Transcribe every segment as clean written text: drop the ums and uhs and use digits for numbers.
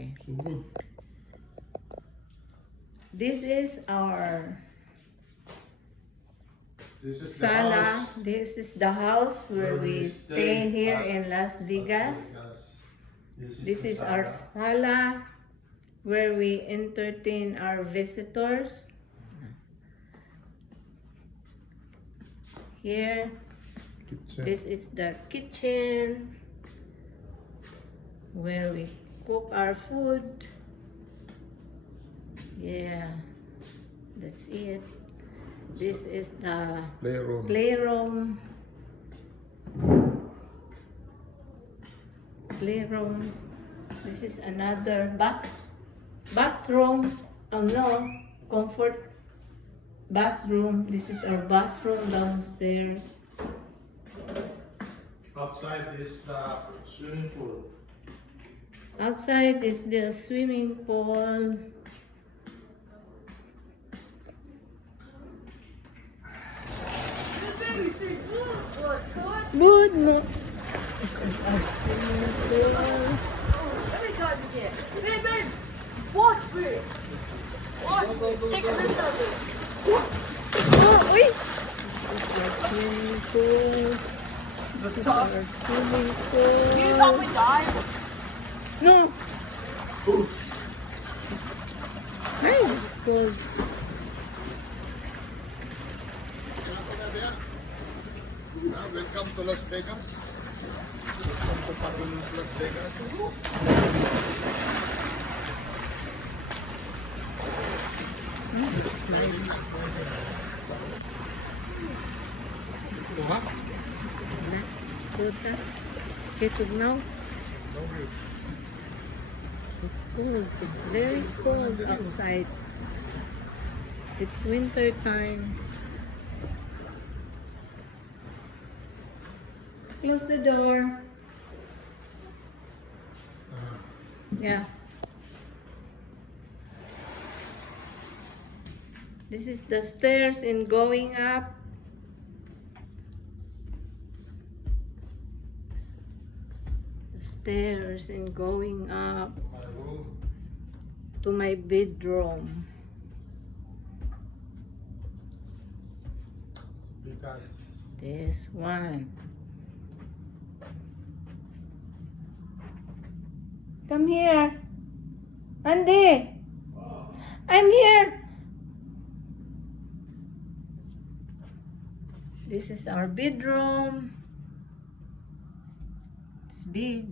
Okay. So good. This is our This is the sala. house This is the house where we stay here in Las Vegas. This the is our sala where we entertain our visitors. Here, kitchen. this is the kitchen where we cook our food. Yeah, that's it. This is the Playroom. playroom. This is another bathroom. Oh no, comfort bathroom. This is our bathroom downstairs. Outside is the swimming pool. Outside is the swimming pool. Good mo. This is our swimming pool. Let me try it again. Hey, babe! Watch me! Watch me! Take a picture of it! Oh, uy! This is our swimming pool. This is our swimming Can you help me pool. dive? No. Hey, it's cold. Welcome to Las Vegas. Welcome to Fabulous Las Vegas. Puta. Okay, tugnaw. It's cold. It's very cold outside. It's winter time. Close the door. Yeah. This is the stairs in going up. The stairs in going up My room. to my bedroom. Because This one. Come here. Andy. I'm here. This is our bedroom. It's big.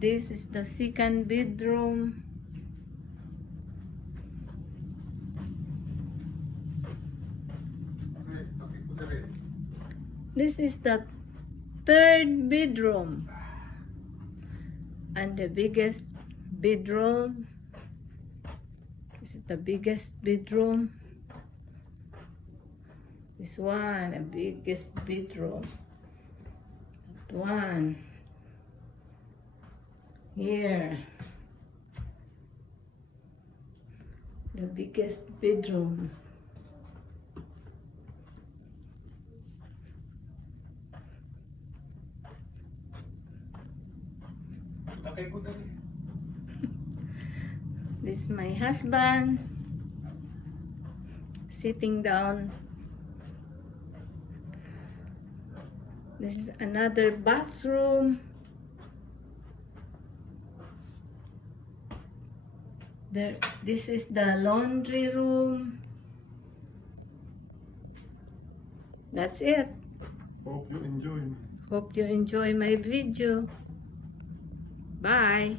This is the second bedroom. This is the third bedroom. And the biggest bedroom. This is the biggest bedroom. This one, the biggest bedroom. That one. Here. The biggest bedroom. This is my husband sitting down. This is another bathroom. This is the laundry room. That's it. hope you enjoy. Hope you enjoy my video. Bye.